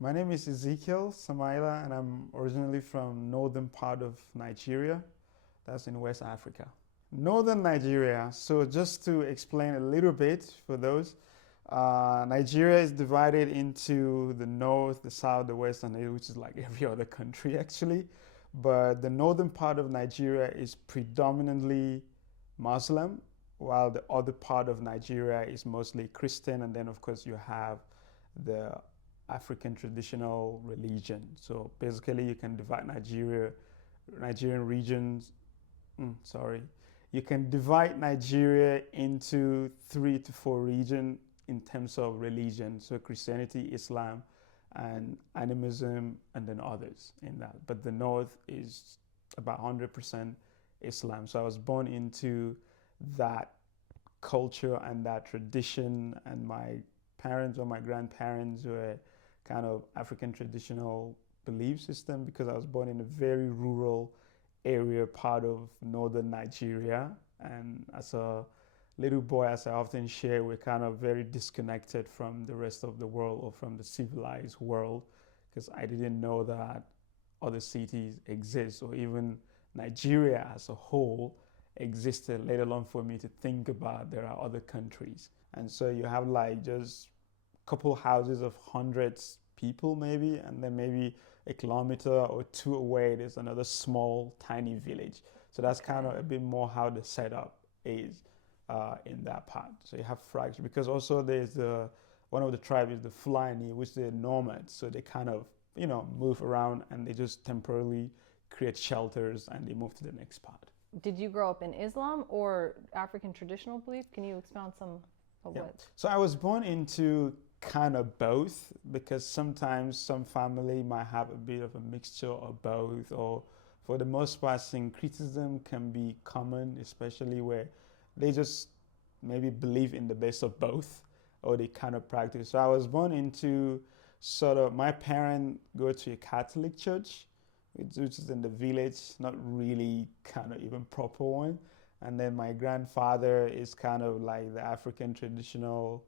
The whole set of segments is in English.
My name is Ezekiel Samaila, and I'm originally from northern part of Nigeria. That's in West Africa. Northern Nigeria. So just to explain a little bit for those, Nigeria is divided into the north, the south, the west, and the east, which is like every other country actually. But the northern part of Nigeria is predominantly Muslim, while the other part of Nigeria is mostly Christian, and then of course you have the African traditional religion. So basically, you can divide Nigerian regions. Sorry, you can divide Nigeria into 3 to 4 regions in terms of religion. So Christianity, Islam, and animism, and then others in that. But the north is about 100% Islam. So I was born into that culture and that tradition, and my parents or my grandparents were kind of African traditional belief system because I was born in a very rural area, part of northern Nigeria. And as a little boy, as I often share, we're kind of very disconnected from the rest of the world or from the civilized world because I didn't know that other cities exist or even Nigeria as a whole existed, let alone for me to think about there are other countries. And so you have like just couple houses of hundreds people maybe, and then maybe a kilometer or two away there's another small tiny village. So that's kind of a bit more how the setup is in that part. So you have fractures because also there's the one of the tribes is the Fulani, which they're nomads. So they kind of move around and they just temporarily create shelters and they move to the next part. Did you grow up in Islam or African traditional belief? Can you expound some of what? So I was born into kind of both because sometimes some family might have a bit of a mixture of both, or for the most part syncretism can be common, especially where they just maybe believe in the best of both or they kind of practice. So I was born into sort of, my parents go to a Catholic church which is in the village, not really kind of even proper one. And then my grandfather is kind of like the African traditional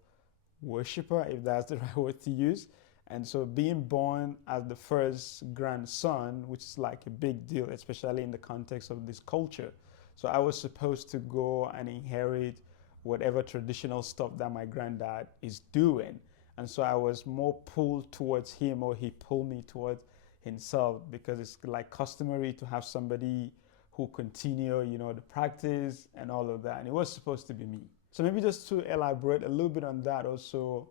worshiper, if that's the right word to use. And so being born as the first grandson, which is like a big deal, especially in the context of this culture. So I was supposed to go and inherit whatever traditional stuff that my granddad is doing. And so I was more pulled towards him, or he pulled me towards himself, because it's like customary to have somebody who continue, the practice and all of that. And it was supposed to be me. So maybe just to elaborate a little bit on that also,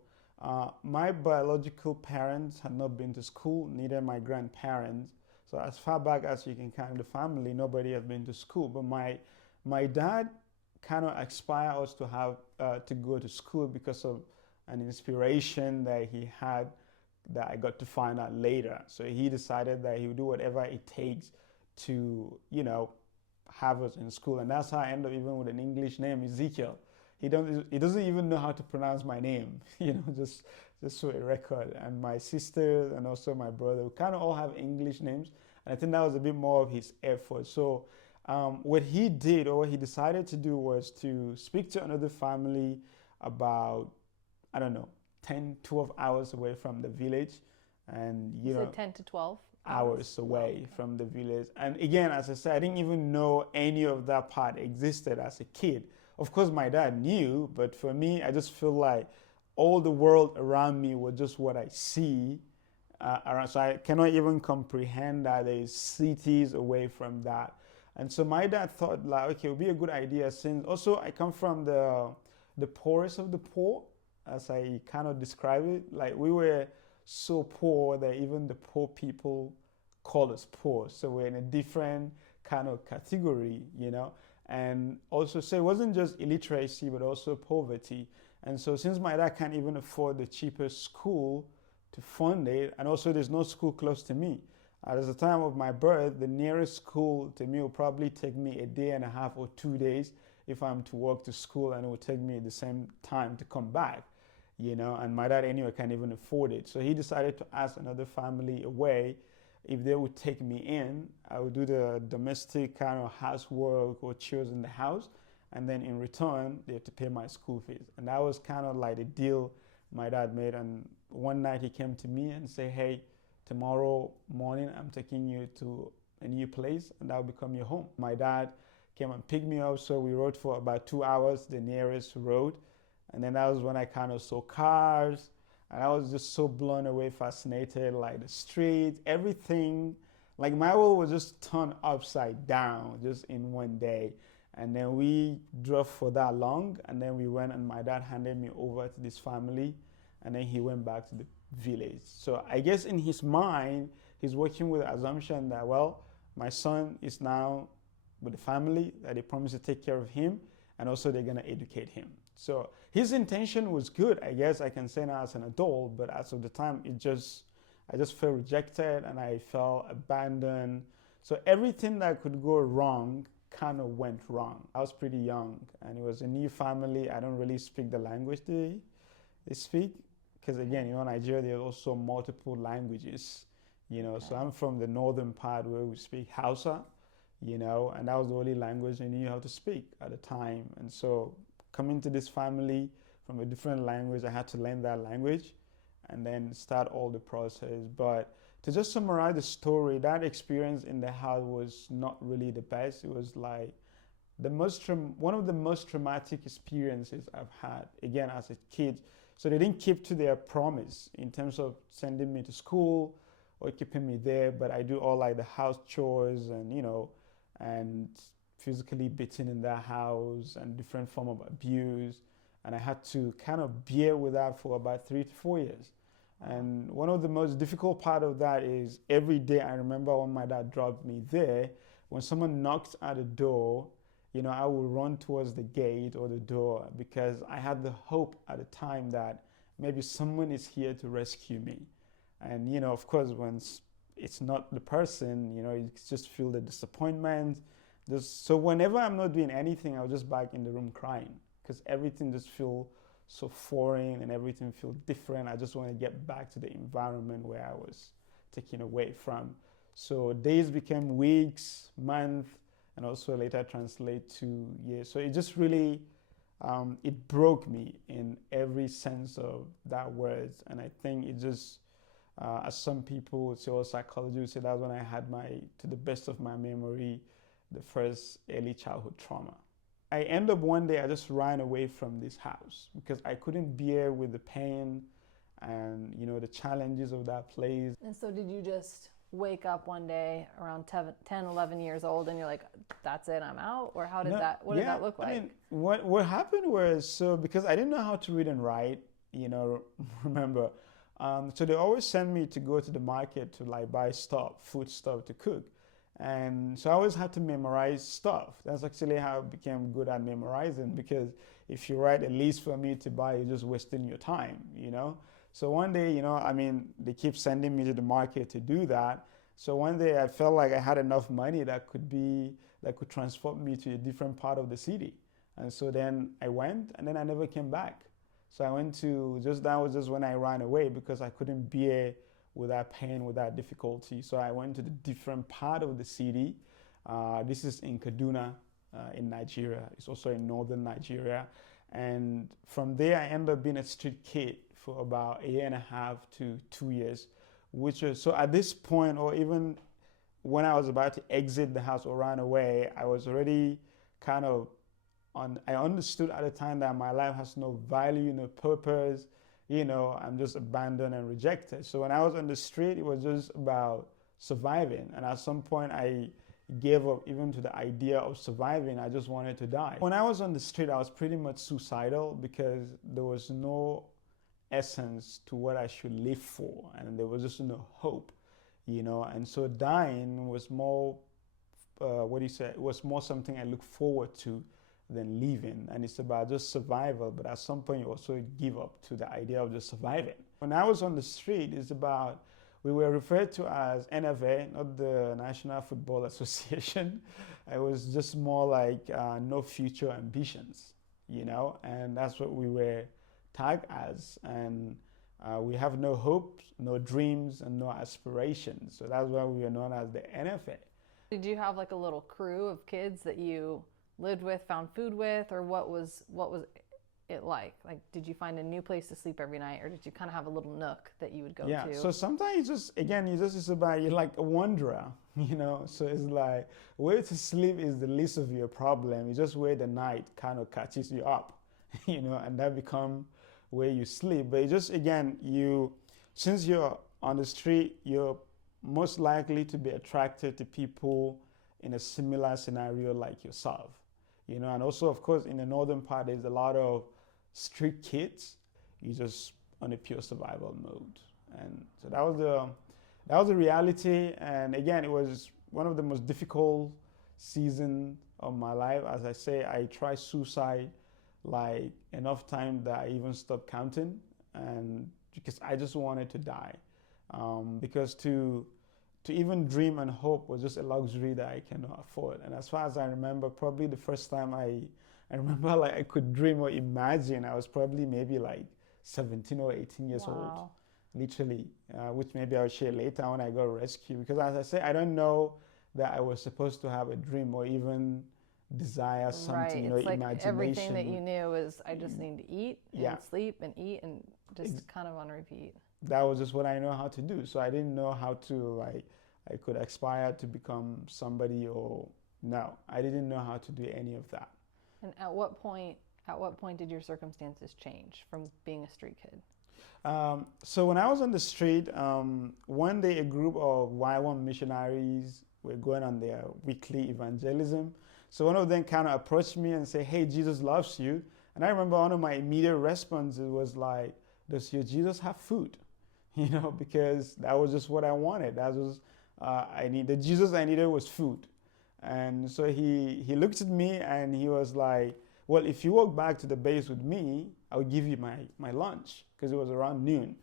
my biological parents had not been to school, neither my grandparents. So as far back as you can count the family, nobody has been to school. But my dad kind of aspired us to have to go to school because of an inspiration that he had that I got to find out later. So he decided that he would do whatever it takes to, have us in school. And that's how I ended up even with an English name, Ezekiel. He doesn't even know how to pronounce my name, just for a record. And my sister and also my brother, we kind of all have English names. And I think that was a bit more of his effort. So what he did, or what he decided to do, was to speak to another family about, I don't know, 10, 12 hours away from the village. And, You said 10 to 12 hours away from the village. And again, as I said, I didn't even know any of that part existed as a kid. Of course, my dad knew, but for me, I just feel like all the world around me was just what I see around. So I cannot even comprehend that there's cities away from that. And so my dad thought, like, okay, it would be a good idea, since also I come from the poorest of the poor, as I kind of describe it. Like, we were so poor that even the poor people call us poor. So we're in a different kind of category, And also, so it wasn't just illiteracy, but also poverty. And so since my dad can't even afford the cheapest school to fund it, and also there's no school close to me. At the time of my birth, the nearest school to me will probably take me a day and a half or 2 days if I'm to walk to school, and it will take me the same time to come back, and my dad anyway can't even afford it. So he decided to ask another family away if they would take me in. I would do the domestic kind of housework or chores in the house, and then in return, they had to pay my school fees. And that was kind of like the deal my dad made. And one night he came to me and said, hey, tomorrow morning I'm taking you to a new place and that'll become your home. My dad came and picked me up, so we rode for about 2 hours, the nearest road. And then that was when I kind of saw cars, and I was just so blown away, fascinated, like the street, everything. Like my world was just turned upside down just in one day. And then we drove for that long, and then we went, and my dad handed me over to this family, and then he went back to the village. So I guess in his mind, he's working with the assumption that, well, my son is now with the family, that they promise to take care of him, and also they're going to educate him. So his intention was good, I guess I can say now as an adult, but as of the time, I just felt rejected and I felt abandoned. So everything that could go wrong kind of went wrong. I was pretty young, and it was a new family. I don't really speak the language they speak, because again, Nigeria, there are also multiple languages, So I'm from the northern part where we speak Hausa, and that was the only language I knew how to speak at the time. And so coming to this family from a different language, I had to learn that language and then start all the process. But to just summarize the story, that experience in the house was not really the best. It was like one of the most traumatic experiences I've had, again, as a kid. So they didn't keep to their promise in terms of sending me to school or keeping me there, but I do all like the house chores and, and physically beaten in that house and different form of abuse. And I had to kind of bear with that for about 3 to 4 years. And one of the most difficult part of that is every day I remember when my dad dropped me there, when someone knocked at the door, I would run towards the gate or the door because I had the hope at the time that maybe someone is here to rescue me. And, of course, when it's not the person, you just feel the disappointment. So whenever I'm not doing anything, I'll just back in the room crying because everything just feels so foreign and everything feels different. I just want to get back to the environment where I was taken away from. So days became weeks, months, and also later translate to years. So it just really, it broke me in every sense of that word. And I think it just, as some people would say, or psychology would say, that's when I had to the best of my memory, the first early childhood trauma. I end up one day, I just ran away from this house because I couldn't bear with the pain and, the challenges of that place. And so did you just wake up one day around 10, 11 years old and you're like, that's it, I'm out? Or what did that look like? I mean, what happened was, because I didn't know how to read and write, remember, so they always send me to go to the market to like buy food stuff to cook. And so I always had to memorize stuff. That's actually how I became good at memorizing, because if you write a list for me to buy, you're just wasting your time, So one day, they keep sending me to the market to do that. So one day I felt like I had enough money that could transport me to a different part of the city. And so then I went, and then I never came back. So I went that was just when I ran away because I couldn't bear with that pain, with that difficulty. So I went to the different part of the city. This is in Kaduna, in Nigeria. It's also in northern Nigeria. And from there, I ended up being a street kid for about 1.5 to 2 years, so at this point, or even when I was about to exit the house or run away, I was already I understood at the time that my life has no value, no purpose, I'm just abandoned and rejected. So when I was on the street, it was just about surviving. And at some point, I gave up even to the idea of surviving. I just wanted to die. When I was on the street, I was pretty much suicidal because there was no essence to what I should live for. And there was just no hope, And so dying was more, it was more something I look forward to than living, and it's about just survival. But at some point you also give up to the idea of just surviving. When I was on the street, we were referred to as NFA, not the National Football Association. It was just more like no future ambitions, and that's what we were tagged as. And we have no hopes, no dreams, and no aspirations. So that's why we were known as the NFA. Did you have like a little crew of kids that you lived with, found food with, or what was it like? Like, did you find a new place to sleep every night, or did you kind of have a little nook that you would go Yeah. to? So sometimes it's about, you're like a wanderer, So it's like where to sleep is the least of your problem. It's just where the night kind of catches you up, and that become where you sleep. But it's just, again, since you're on the street, you're most likely to be attracted to people in a similar scenario like yourself, and also, of course, in the northern part, there's a lot of street kids. You just on a pure survival mode, and so that was the reality. And again, it was one of the most difficult seasons of my life. As I say, I tried suicide like enough time that I even stopped counting, and because I just wanted to die, because to even dream and hope was just a luxury that I cannot afford. And as far as I remember, probably the first time I remember like I could dream or imagine, I was probably maybe like 17 or 18 years old, literally, which maybe I'll share later when I go rescue. Because as I say, I don't know that I was supposed to have a dream or even desire something, right. It's like imagination. everything that you knew is, I just need to eat and sleep and eat and just kind of on repeat. That was just what I know how to do. So I didn't know how to I could aspire to become somebody, or no, I didn't know how to do any of that. And at what point did your circumstances change from being a street kid? So when I was on the street, one day a group of YWAM missionaries were going on their weekly evangelism. So one of them kind of approached me and said, "Hey, Jesus loves you." And I remember one of my immediate responses was like, "Does your Jesus have food?" Because that was just what I wanted. That was the Jesus I needed was food. And so he looked at me and he was like, "Well, if you walk back to the base with me, I'll give you my lunch," because it was around noon.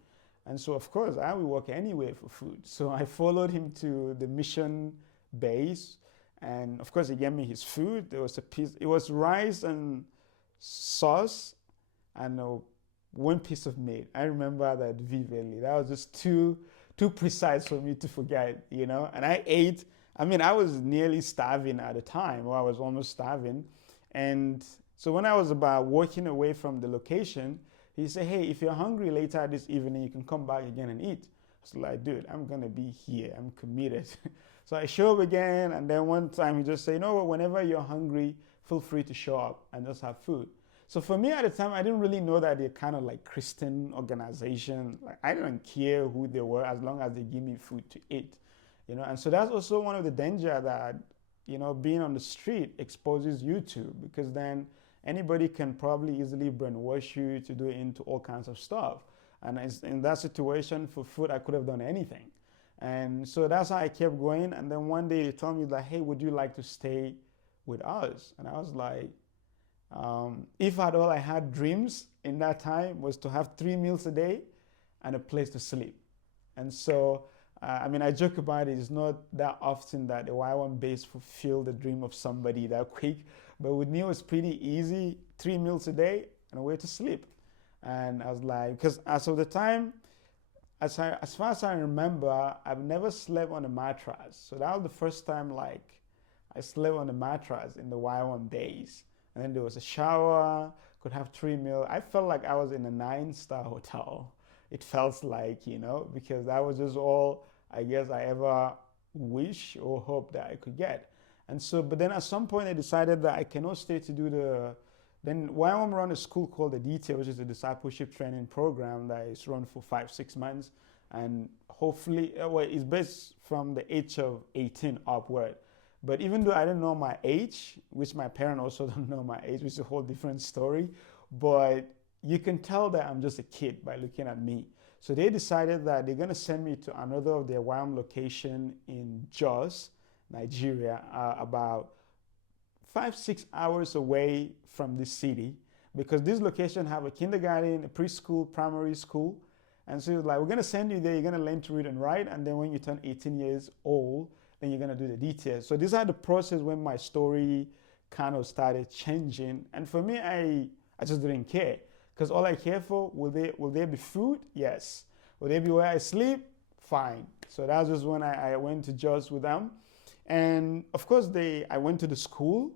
And so, of course, I would walk anywhere for food. So I followed him to the mission base. And of course, he gave me his food. There was it was rice and sauce and one piece of meat. I remember that vividly. That was just too precise for me to forget, And I ate. I mean, I was nearly starving at the time, or I was almost starving. And so when I was about walking away from the location, he said, "Hey, if you're hungry later this evening, you can come back again and eat." I was like, "Dude, I'm going to be here. I'm committed." So I show up again, and then one time he just said, "You know what, whenever you're hungry, feel free to show up and just have food." So for me at the time, I didn't really know that they're kind of like Christian organization. Like, I didn't care who they were as long as they give me food to eat, And so that's also one of the danger that, being on the street exposes you to, because then anybody can probably easily brainwash you to do into all kinds of stuff. And in that situation, for food, I could have done anything. And so that's how I kept going. And then one day they told me, like, "Hey, would you like to stay with us?" And I was like, if at all I had dreams in that time, was to have 3 meals a day and a place to sleep. And so, I joke about it. It's not that often that a Y1 base fulfill the dream of somebody that quick. But with me, it was pretty easy. 3 meals a day and a way to sleep. And I was like, because as of the time, as far as I remember, I've never slept on a mattress. So that was the first time I slept on a mattress in the Y1 days. And then there was a shower, could have 3 meals. I felt like I was in a 9-star hotel. It felt like, because that was just all I guess I ever wish or hope that I could get. And so, but then at some point I decided that I cannot stay to do then YWAM run a school called the DT, which is a discipleship training program that is run for 5-6 months. And hopefully, it's based from the age of 18 upward. But even though I don't know my age, which my parents also don't know my age, which is a whole different story, but you can tell that I'm just a kid by looking at me. So they decided that they're going to send me to another of their YWAM location in Jos, Nigeria, about 5-6 hours away from this city, because this location have a kindergarten, a preschool, primary school. And so it's like, we're going to send you there, you're going to learn to read and write, and then when you turn 18 years old, then you're going to do the details. So these are the process when my story kind of started changing. And for me, I just didn't care, because all I care for, will there be food? Yes. Will there be where I sleep? Fine. So that's just when I went to Jos with them. And of course, I went to the school,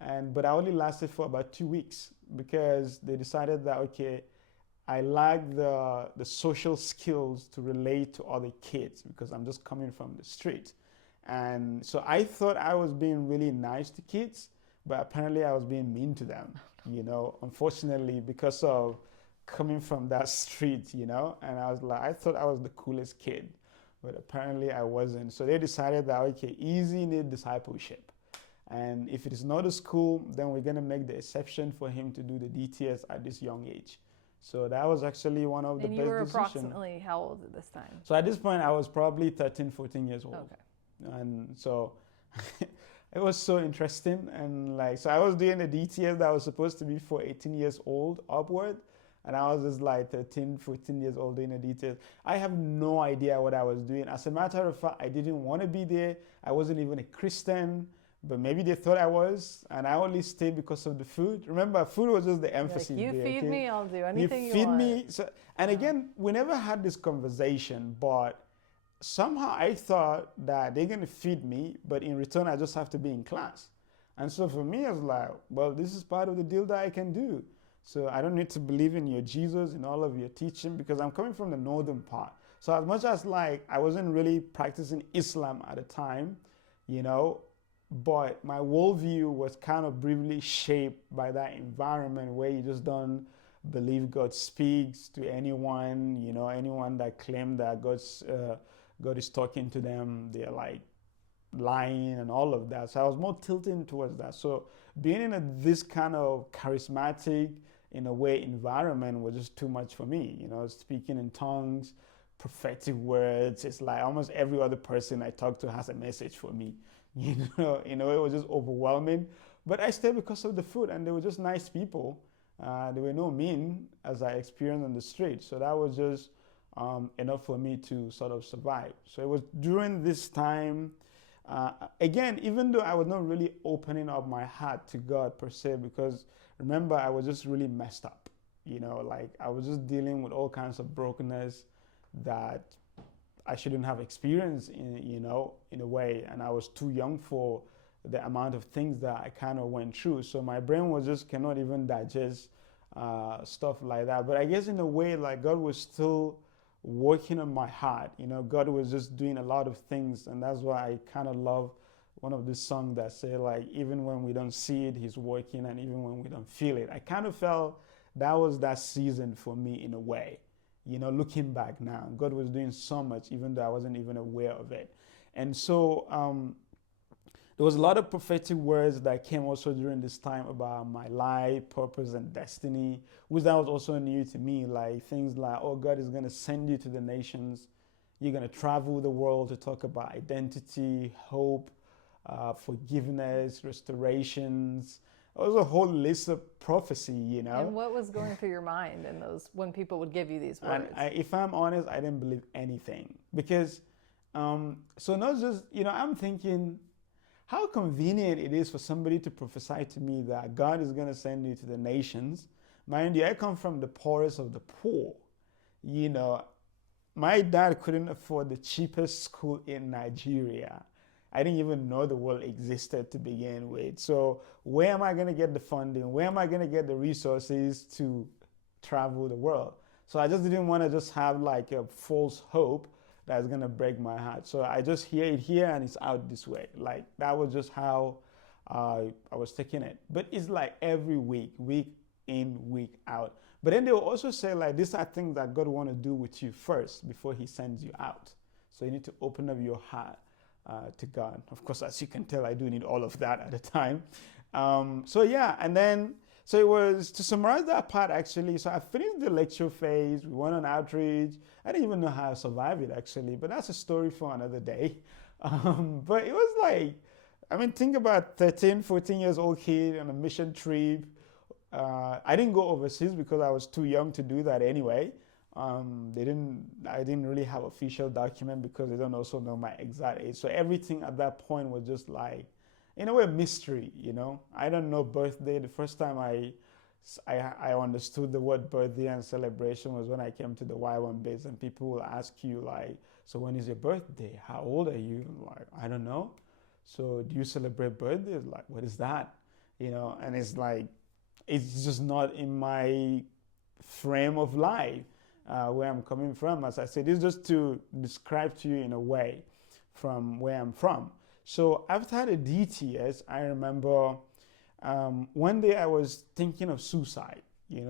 But I only lasted for about 2 weeks because they decided that, okay, I lack the social skills to relate to other kids because I'm just coming from the street. And so I thought I was being really nice to kids, but apparently I was being mean to them, unfortunately, because of coming from that street, and I was like, I thought I was the coolest kid, but apparently I wasn't. So they decided that, okay, easy need discipleship. And if it is not a school, then we're going to make the exception for him to do the DTS at this young age. So that was actually one of the best decisions. And you were approximately how old at this time? So at this point, I was probably 13, 14 years old. Okay. And so it was so interesting. And so I was doing a DTS that was supposed to be for 18 years old upward. And I was just like 13, 14 years old doing a DTS. I have no idea what I was doing. As a matter of fact, I didn't want to be there. I wasn't even a Christian. But maybe they thought I was, and I only stayed because of the food. Remember, food was just the emphasis. You there, feed me, I'll do anything you feed want. me. So, and again, we never had this conversation, but somehow I thought that they're going to feed me, but in return, I just have to be in class. And so for me, I was like, well, this is part of the deal that I can do. So I don't need to believe in your Jesus, in all of your teaching, because I'm coming from the northern part. So as much as I wasn't really practicing Islam at the time, but my worldview was kind of briefly shaped by that environment where you just don't believe God speaks to anyone, anyone that claimed that God is talking to them, they're like lying and all of that. So I was more tilting towards that. So being in this kind of charismatic, in a way, environment was just too much for me, speaking in tongues, prophetic words. It's like almost every other person I talk to has a message for me. It was just overwhelming. But I stayed because of the food, and they were just nice people. They were no mean, as I experienced on the street. So that was just enough for me to sort of survive. So it was during this time, again, even though I was not really opening up my heart to God per se, because remember, I was just really messed up. I was just dealing with all kinds of brokenness that I shouldn't have experienced in a way, and I was too young for the amount of things that I kind of went through. So my brain was just cannot even digest stuff like that. But I guess in a way, God was still working on my heart. God was just doing a lot of things, and that's why I kind of love one of these songs that say even when we don't see it, He's working, and even when we don't feel it. I kind of felt that was that season for me in a way. Looking back now, God was doing so much, even though I wasn't even aware of it. And so there was a lot of prophetic words that came also during this time about my life, purpose, and destiny, which that was also new to me. Things like, oh, God is going to send you to the nations. You're going to travel the world to talk about identity, hope, forgiveness, restorations. It was a whole list of prophecy, And what was going through your mind in those when people would give you these words? And if I'm honest, I didn't believe anything because, so not just, I'm thinking how convenient it is for somebody to prophesy to me that God is going to send you to the nations. Mind you, I come from the poorest of the poor. My dad couldn't afford the cheapest school in Nigeria. I didn't even know the world existed to begin with. So where am I going to get the funding? Where am I going to get the resources to travel the world? So I just didn't want to just have a false hope that's going to break my heart. So I just hear it here and it's out this way. That was just how I was taking it. But it's every week in, week out. But then they will also say these are things that God want to do with you first before He sends you out. So you need to open up your heart to God. Of course, as you can tell, I do need all of that at the time. So it was, to summarize that part actually, so I finished the lecture phase, we went on outreach. I didn't even know how I survived it actually, but that's a story for another day. But it was think about 13, 14 years old kid on a mission trip. I didn't go overseas because I was too young to do that anyway. I didn't really have official document because they don't also know my exact age. So everything at that point was just in a way, mystery, I don't know birthday. The first time I understood the word birthday and celebration was when I came to the Y1 base and people will ask you so when is your birthday? How old are you? I don't know. So do you celebrate birthdays? What is that? and it's like, it's just not in my frame of life where I'm coming from. As I said, it's just to describe to you in a way from where I'm from. So after the DTS, I remember one day I was thinking of suicide.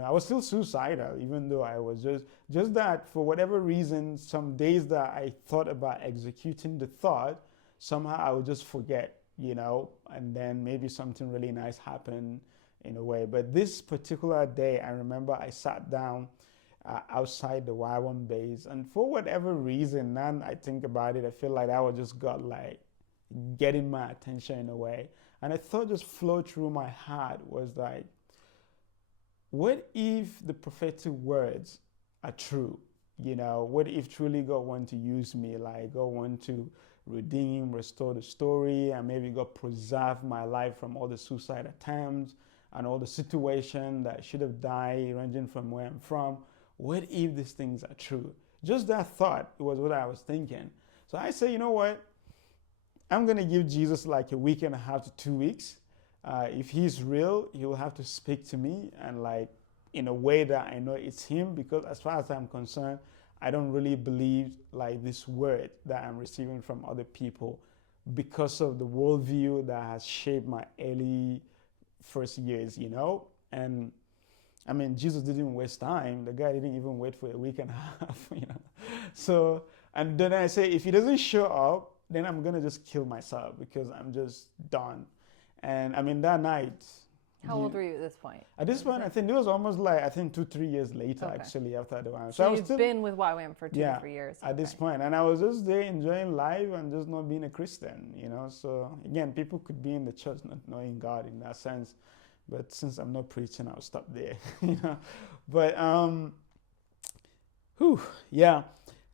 I was still suicidal, even though I was just that for whatever reason, some days that I thought about executing the thought, somehow I would just forget, and then maybe something really nice happened in a way. But this particular day, I remember I sat down outside the Y1 base, and for whatever reason, now I think about it, I feel like that was just got like getting my attention in a way. And a thought just flowed through my heart was like, what if the prophetic words are true? What if truly God wants to use me? Like God wants to redeem, restore the story, and maybe God preserve my life from all the suicide attempts and all the situation that I should have died, ranging from where I'm from. What if these things are true? Just that thought was what I was thinking. So I say, you know what? I'm going to give Jesus like a week and a half to 2 weeks. If he's real, he will have to speak to me and like in a way that I know it's him, because as far as I'm concerned, I don't really believe like this word that I'm receiving from other people because of the worldview that has shaped my early first years, And I mean, Jesus didn't waste time. The guy didn't even wait for a week and a half, So, and then I say, if he doesn't show up, then I'm going to just kill myself because I'm just done. And I mean, that night. How old were you at this point? At this point, I think it was almost like, 2-3 years later, actually, after the one. So I was you've been with YWAM for 2 or 3 years. At this point. And I was just there enjoying life and just not being a Christian, So again, people could be in the church not knowing God in that sense. But since I'm not preaching, I'll stop there, But, yeah.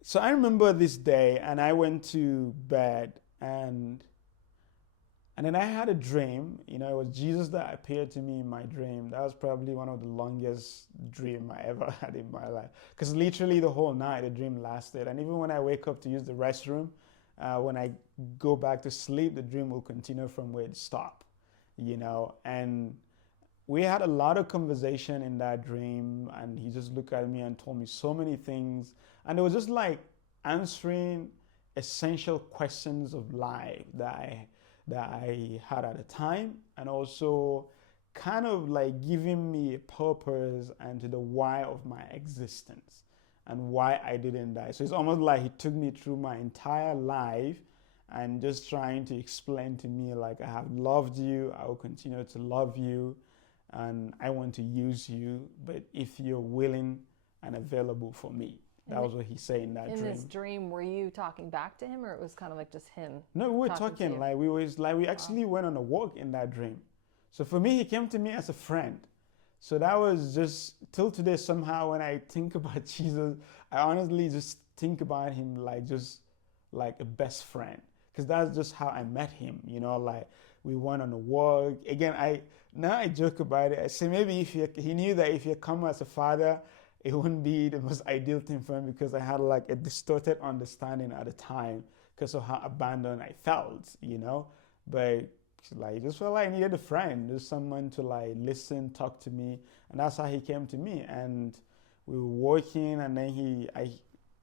So I remember this day, and I went to bed, and then I had a dream. It was Jesus that appeared to me in my dream. That was probably one of the longest dream I ever had in my life, because literally the whole night the dream lasted. And even when I wake up to use the restroom, when I go back to sleep, the dream will continue from where it stopped. And we had a lot of conversation in that dream, and he just looked at me and told me so many things. And it was just like answering essential questions of life that I had at the time, and also kind of like giving me a purpose and to the why of my existence and why I didn't die. So it's almost like he took me through my entire life and just trying to explain to me like, I have loved you, I will continue to love you, and I want to use you, but if you're willing and available for me. That was what he said in that dream. In this dream, were you talking back to him, or it was kind of like just him? No, we were talking like we actually went on a walk in that dream. So for me, he came to me as a friend. So that was just till today. Somehow, when I think about Jesus, I honestly just think about him like just like a best friend, because that's just how I met him. Like we went on a walk. Again, I joke about it. I say maybe if he knew that if you come as a father, it wouldn't be the most ideal thing for him, because I had like a distorted understanding at the time because of how abandoned I felt, But like, just felt like I needed a friend, just someone to like listen, talk to me, and that's how he came to me. And we were walking, and then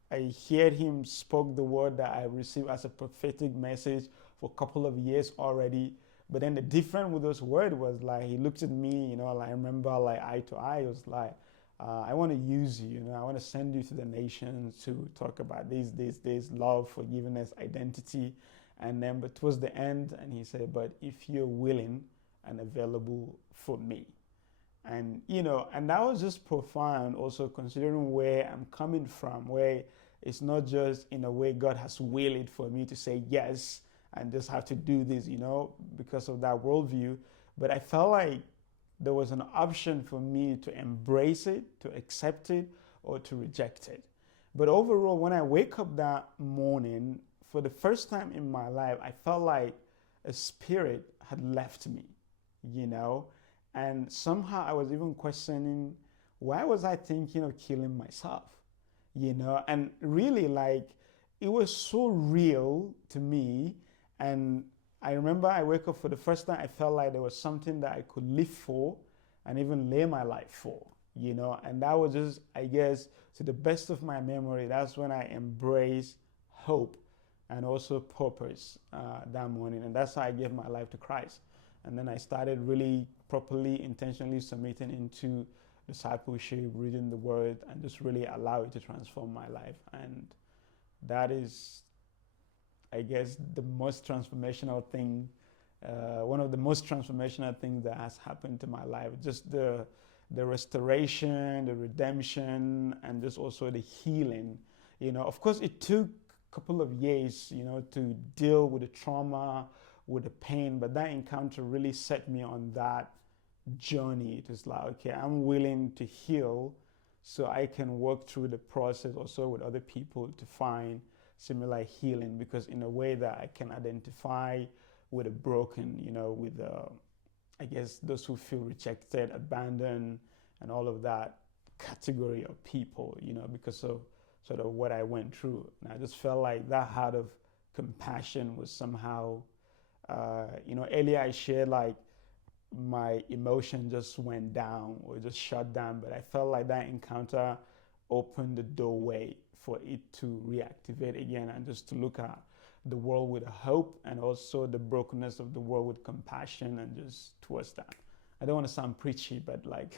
I heard him spoke the word that I received as a prophetic message for a couple of years already. But then the difference with those words was like he looked at me, like I remember like eye to eye. It was like, I want to use you, I want to send you to the nations to talk about this, love, forgiveness, identity. And then, but towards the end, and he said, but if you're willing and available for me. And, and that was just profound also, considering where I'm coming from, where it's not just in a way God has willed it for me to say yes and just have to do this, because of that worldview. But I felt like there was an option for me to embrace it, to accept it, or to reject it. But overall, when I wake up that morning, for the first time in my life, I felt like a spirit had left me, And somehow I was even questioning, why was I thinking of killing myself? And really, like, it was so real to me, and I remember I wake up for the first time, I felt like there was something that I could live for and even lay my life for, and that was just, I guess, to the best of my memory, that's when I embraced hope and also purpose that morning. And that's how I gave my life to Christ. And then I started really properly, intentionally submitting into discipleship, reading the word, and just really allow it to transform my life. And that is, I guess, the most transformational thing, one of the most transformational things that has happened to my life. Just the restoration, the redemption, and just also the healing. Of course, it took a couple of years, to deal with the trauma, with the pain, but that encounter really set me on that journey. It was like, okay, I'm willing to heal so I can work through the process also with other people to find similar healing, because in a way that I can identify with the broken, with I guess those who feel rejected, abandoned, and all of that category of people, because of sort of what I went through. And I just felt like that heart of compassion was somehow, earlier I shared like my emotion just went down or just shut down, but I felt like that encounter opened the doorway for it to reactivate again and just to look at the world with hope and also the brokenness of the world with compassion and just towards that. I don't want to sound preachy, but like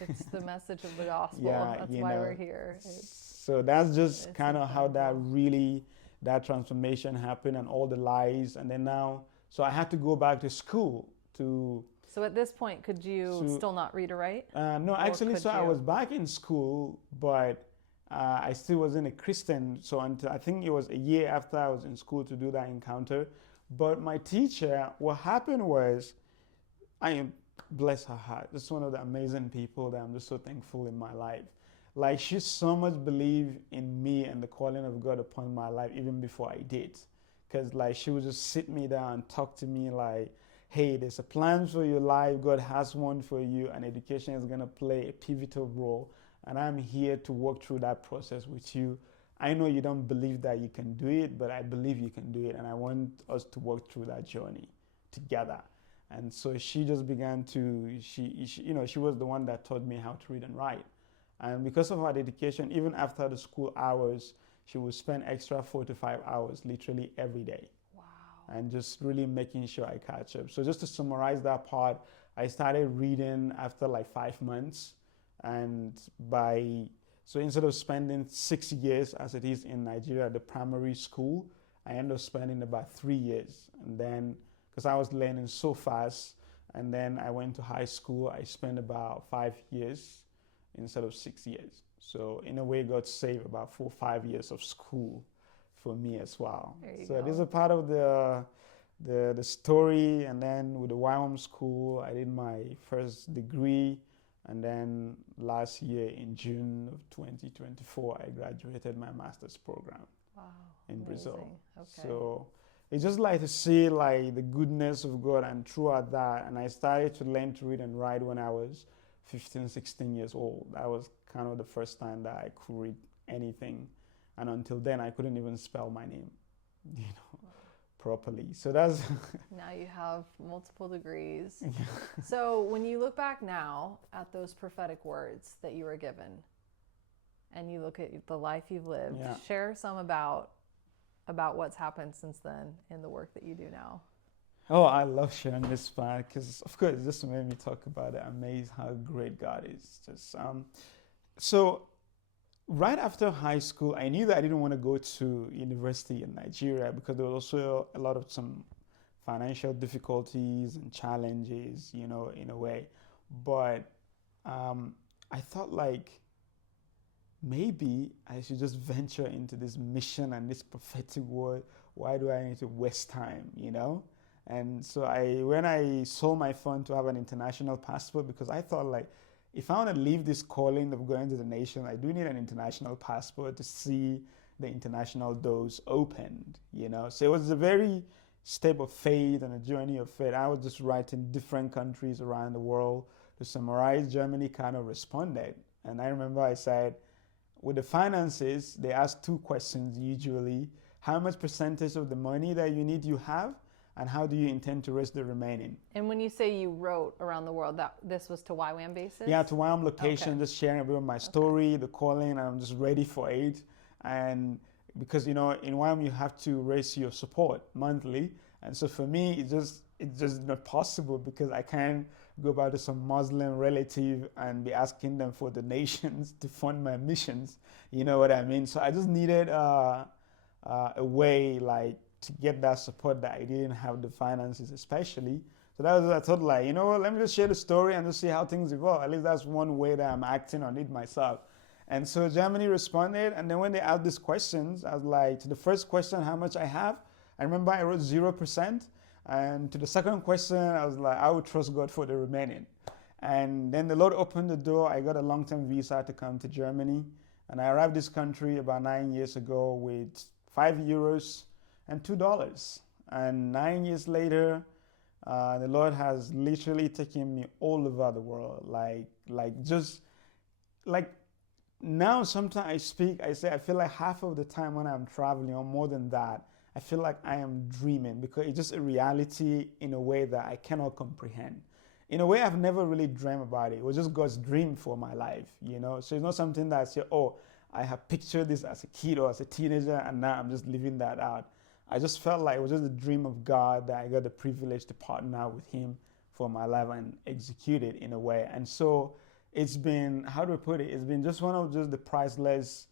it's the message of the gospel. Yeah, that's why we're here. So that's just kind of how that transformation happened and all the lies. And then now, so I had to go back to school to. So at this point, could you still not read or write? No, actually, so I was back in school, but I still wasn't a Christian. So until I think it was a year after I was in school to do that encounter. But my teacher, what happened was, bless her heart. This is one of the amazing people that I'm just so thankful in my life. Like, she so much believed in me and the calling of God upon my life even before I did. Because like she would just sit me down and talk to me like, hey, there's a plan for your life. God has one for you, and education is going to play a pivotal role. And I'm here to work through that process with you. I know you don't believe that you can do it, but I believe you can do it. And I want us to work through that journey together. And so she just began to, she was the one that taught me how to read and write. And because of her dedication, even after the school hours, she would spend extra 4 to 5 hours literally every day. Wow. And just really making sure I catch up. So just to summarize that part, I started reading after like 5 months. And so instead of spending 6 years as it is in Nigeria at the primary school, I ended up spending about 3 years. And then, because I was learning so fast, and then I went to high school, I spent about 5 years instead of 6 years. So in a way, God saved about 4 or 5 years of school for me as well. So this is a part of the story. And then with the YWAM school, I did my first degree. And then last year in June of 2024, I graduated my master's program in Brazil. Okay. So it's just like to see like the goodness of God, and throughout that, and I started to learn to read and write when I was 15, 16 years old. That was kind of the first time that I could read anything. And until then, I couldn't even spell my name, properly. So that's... Now you have multiple degrees. So when you look back now at those prophetic words that you were given, and you look at the life you've lived, share some about what's happened since then in the work that you do now. Oh, I love sharing this part because, of course, this made me talk about it. Amazed how great God is. Just so right after high school, I knew that I didn't want to go to university in Nigeria because there was also a lot of some financial difficulties and challenges, in a way. But I thought like maybe I should just venture into this mission and this prophetic word. Why do I need to waste time, And so when I sold my phone to have an international passport, because I thought like, if I want to leave this calling of going to the nation, I do need an international passport to see the international doors opened, So it was a very step of faith and a journey of faith. I was just writing different countries around the world. To summarize, Germany kind of responded. And I remember I said, with the finances, they ask 2 questions usually. how much percentage of the money that you need you have, and how do you intend to raise the remaining. And when you say you wrote around the world, that this was to YWAM basis? Yeah, to YWAM location, just sharing a bit of my story, the calling. I'm just ready for it. And because, in YWAM you have to raise your support monthly. And so for me, it's just not possible because I can't go back to some Muslim relative and be asking them for donations to fund my missions. You know what I mean? So I just needed a way to get that support that I didn't have the finances, especially. So that was what I thought, let me just share the story and just see how things evolve. At least that's one way that I'm acting on it myself. And so Germany responded, and then when they asked these questions, I was like, to the first question, how much I have, I remember I wrote 0%. And to the second question, I was like, I would trust God for the remaining. And then the Lord opened the door. I got a long-term visa to come to Germany. And I arrived this country about 9 years ago with €5 and $2. And 9 years later, the Lord has literally taken me all over the world. Now sometimes I speak, I say, I feel like half of the time when I'm traveling or more than that, I feel like I am dreaming because it's just a reality in a way that I cannot comprehend. In a way, I've never really dreamed about it. It was just God's dream for my life, So it's not something that I say, I have pictured this as a kid or as a teenager and now I'm just living that out. I just felt like it was just a dream of God that I got the privilege to partner with Him for my life and execute it in a way. And so it's been, how do I put it? It's been just one of just the priceless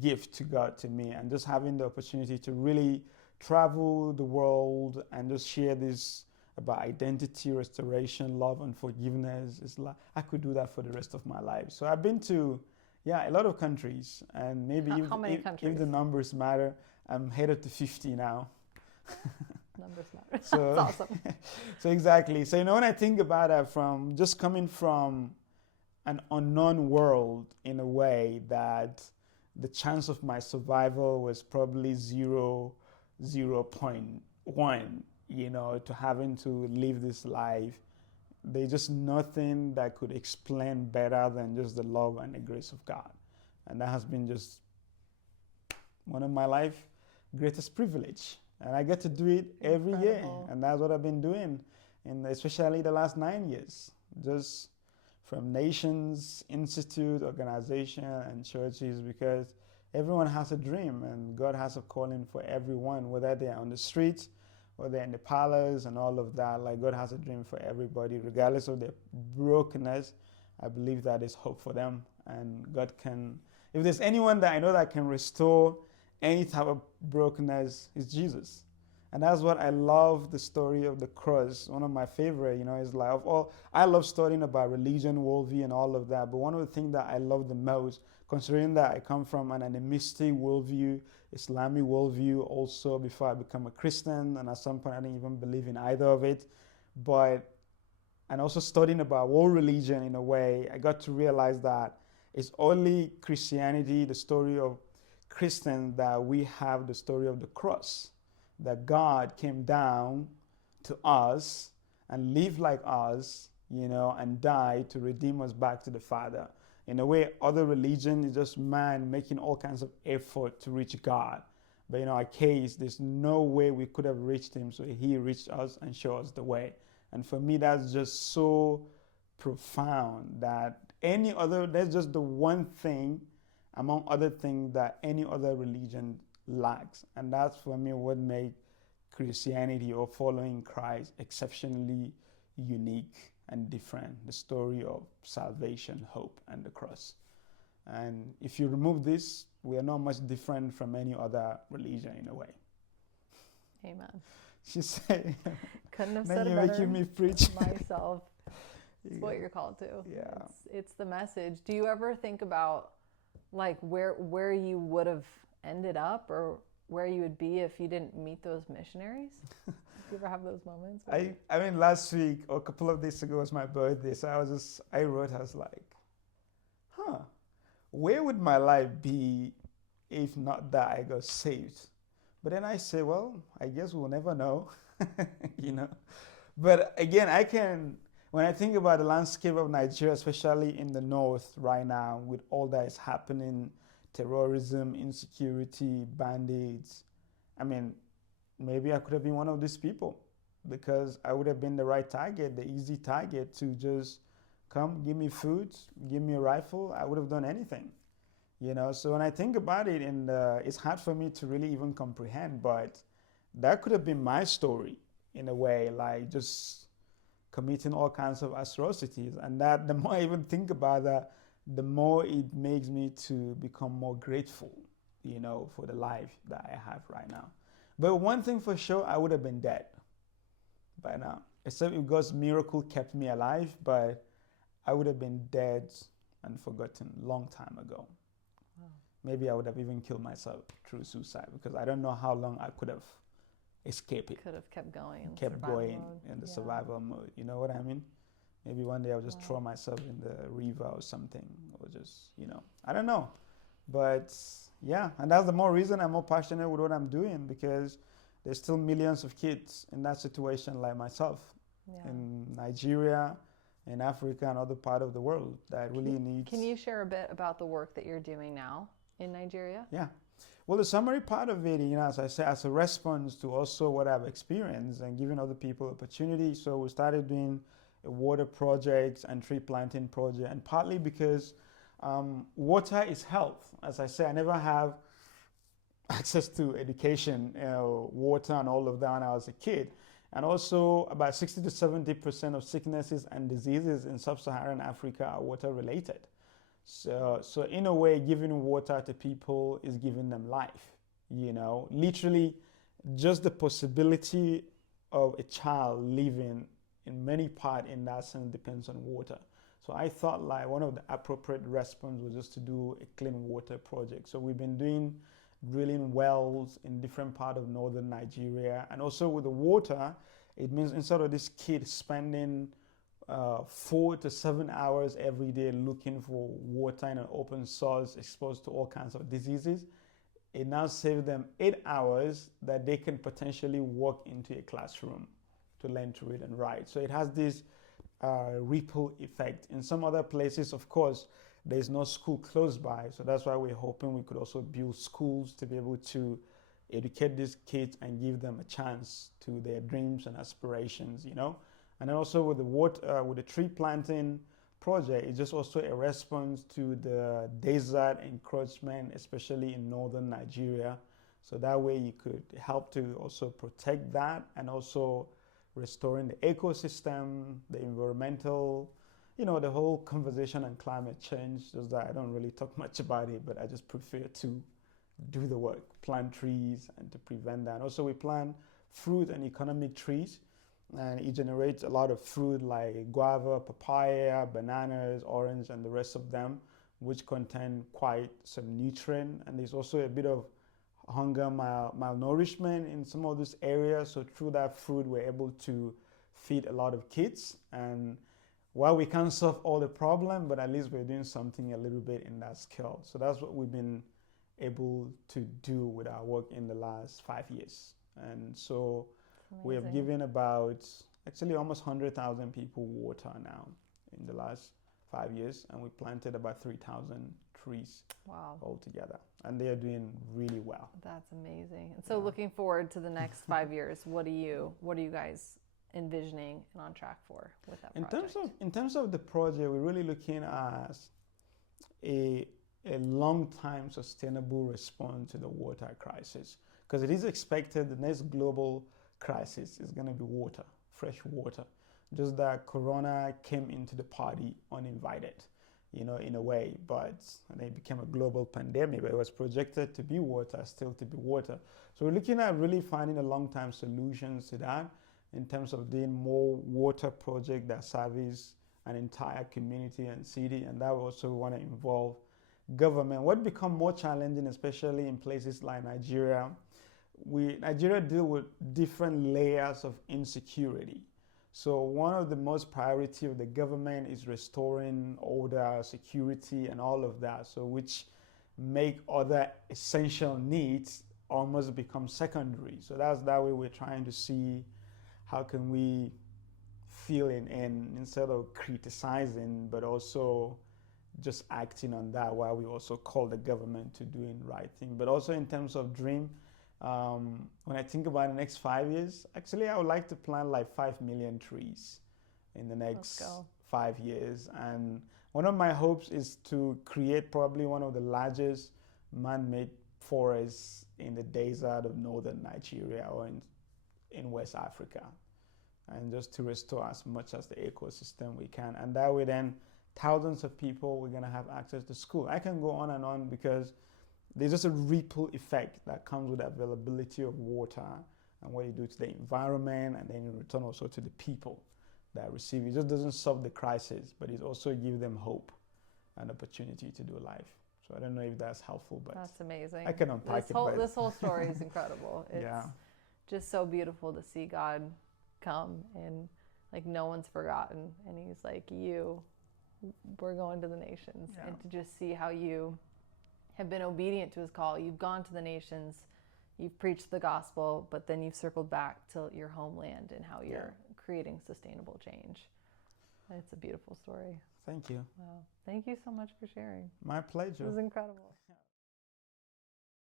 gift to God to me, and just having the opportunity to really travel the world and just share this about identity, restoration, love, and forgiveness. It's like I could do that for the rest of my life. So I've been to, a lot of countries, and maybe how many countries? If the numbers matter, I'm headed to 50 now. Numbers matter. So, that's awesome. So exactly. So when I think about that, from just coming from an unknown world in a way that the chance of my survival was probably 0.1, to having to live this life. There's just nothing that could explain better than just the love and the grace of God. And that has been just one of my life's greatest privilege. And I get to do it every year. And that's what I've been doing, especially the last 9 years. Just from nations, institute, organization, and churches, because everyone has a dream and God has a calling for everyone, whether they're on the street or they're in the palace and all of that. God has a dream for everybody, regardless of their brokenness. I believe that there's hope for them, and God can, if there's anyone that I know that can restore any type of brokenness, it's Jesus. And that's what I love, the story of the cross. One of my favorite, is I love studying about religion, worldview, and all of that. But one of the things that I love the most, considering that I come from an animistic worldview, Islamic worldview also before I become a Christian, and at some point I didn't even believe in either of it. And also studying about world religion in a way, I got to realize that it's only Christianity, the story of Christians, that we have the story of the cross. That God came down to us and lived like us, and died to redeem us back to the Father. In a way, other religion is just man making all kinds of effort to reach God. But in our case, there's no way we could have reached Him, so He reached us and showed us the way. And for me, that's just so profound that that's just the one thing among other things that any other religion lacks. And that's for me what makes Christianity or following Christ exceptionally unique and different. The story of salvation, hope, and the cross. And if you remove this, we are not much different from any other religion in a way. Amen. She said, couldn't have said it better. You're making me preach myself. It's what you're called to. Yeah. It's the message. Do you ever think about where you would have ended up or where you would be if you didn't meet those missionaries? Do you ever have those moments? I mean, last week or a couple of days ago was my birthday, so I wrote, where would my life be if not that I got saved? But then I say, well, I guess we'll never know, But again, when I think about the landscape of Nigeria, especially in the north right now, with all that is happening, terrorism, insecurity, bandits, I mean, maybe I could have been one of these people because I would have been the right target, the easy target to just come, give me food, give me a rifle. I would have done anything, you know. So when I think about it, and it's hard for me to really even comprehend, but that could have been my story in a way, like just committing all kinds of atrocities. And that the more I even think about that, the more it makes me to become more grateful, you know, for the life that I have right now. But one thing for sure, I would have been dead by now, except if God's miracle kept me alive, but I would have been dead and forgotten long time ago. Wow. Maybe I would have even killed myself through suicide because I don't know how long I could have escaped it. Could have kept going. Kept going in the survival mode. You know what I mean? Maybe one day I'll just throw myself in the river or something, or just, you know, I don't know. But yeah, and that's the more reason I'm more passionate with what I'm doing, because there's still millions of kids in that situation like myself in Nigeria, in Africa, and other part of the world that really needs. Can you share a bit about the work that you're doing now in Nigeria? Yeah. Well, the summary part of it, you know, as I say, as a response to also what I've experienced and giving other people opportunity. So we started doing a water project and tree planting project, and partly because water is health. As I say, I never have access to education, water and all of that when I was a kid. And also about 60 to 70% of sicknesses and diseases in sub-Saharan Africa are water related. So in a way, giving water to people is giving them life, you know. Literally, just the possibility of a child living in many parts in that sense depends on water. So I thought like one of the appropriate response was just to do a clean water project. So we've been drilling wells in different parts of northern Nigeria. And also with the water, it means instead of this kid spending 4 to 7 hours every day looking for water in an open source exposed to all kinds of diseases, it now saves them 8 hours that they can potentially walk into a classroom to learn to read and write. So it has this ripple effect. In some other places, of course, there's no school close by. So that's why we're hoping we could also build schools to be able to educate these kids and give them a chance to their dreams and aspirations, you know. And then also with the water, with the tree planting project, it's just also a response to the desert encroachment, especially in northern Nigeria. So that way you could help to also protect that and also restoring the ecosystem, the environmental, you know, the whole conversation on climate change. Just that I don't really talk much about it, but I just prefer to do the work, plant trees and to prevent that. And also we plant fruit and economic trees, and it generates a lot of fruit like guava, papaya, bananas, orange, and the rest of them, which contain quite some nutrient. And there's also a bit of hunger, malnourishment in some of these areas. So through that fruit, we're able to feed a lot of kids. And while we can't solve all the problem, but at least we're doing something a little bit in that scale. So that's what we've been able to do with our work in the last 5 years. And so we have given about actually almost 100,000 people water now in the last 5 years, and we planted about 3,000 trees altogether, and they are doing really well. That's amazing. And so looking forward to the next 5 years, what are you guys envisioning and on track for with that project? In terms of the project, we're really looking at a long-time sustainable response to the water crisis, because it is expected the next global crisis is going to be water, fresh water. Just that Corona came into the party uninvited, you know, in a way, but it became a global pandemic, but it was projected to be water, still to be water. So we're looking at really finding a long-term solutions to that in terms of doing more water projects that service an entire community and city, and that we also want to involve government. What become more challenging, especially in places like Nigeria, Nigeria deal with different layers of insecurity. So one of the most priority of the government is restoring order, security, and all of that. So which make other essential needs almost become secondary. So that's that way we're trying to see how can we fill in instead of criticizing, but also just acting on that while we also call the government to doing right thing. But also in terms of dream, When I think about the next 5 years, actually, I would like to plant like 5 million trees in the next 5 years. And one of my hopes is to create probably one of the largest man-made forests in the desert of northern Nigeria or in West Africa, and just to restore as much as the ecosystem we can. And that way then thousands of people, we're going to have access to school. I can go on and on because there's just a ripple effect that comes with the availability of water and what you do to the environment, and then in return also to the people that receive it. It just doesn't solve the crisis, but it also gives them hope and opportunity to do life. So I don't know if that's helpful, but that's amazing. I can unpack this whole story is incredible. It's just so beautiful to see God come and like no one's forgotten, and he's like, we're going to the nations. And to just see how you have been obedient to his call. You've gone to the nations, you've preached the gospel, but then you've circled back to your homeland and how you're creating sustainable change. It's a beautiful story. Thank you. Wow. Thank you so much for sharing. My pleasure. It was incredible.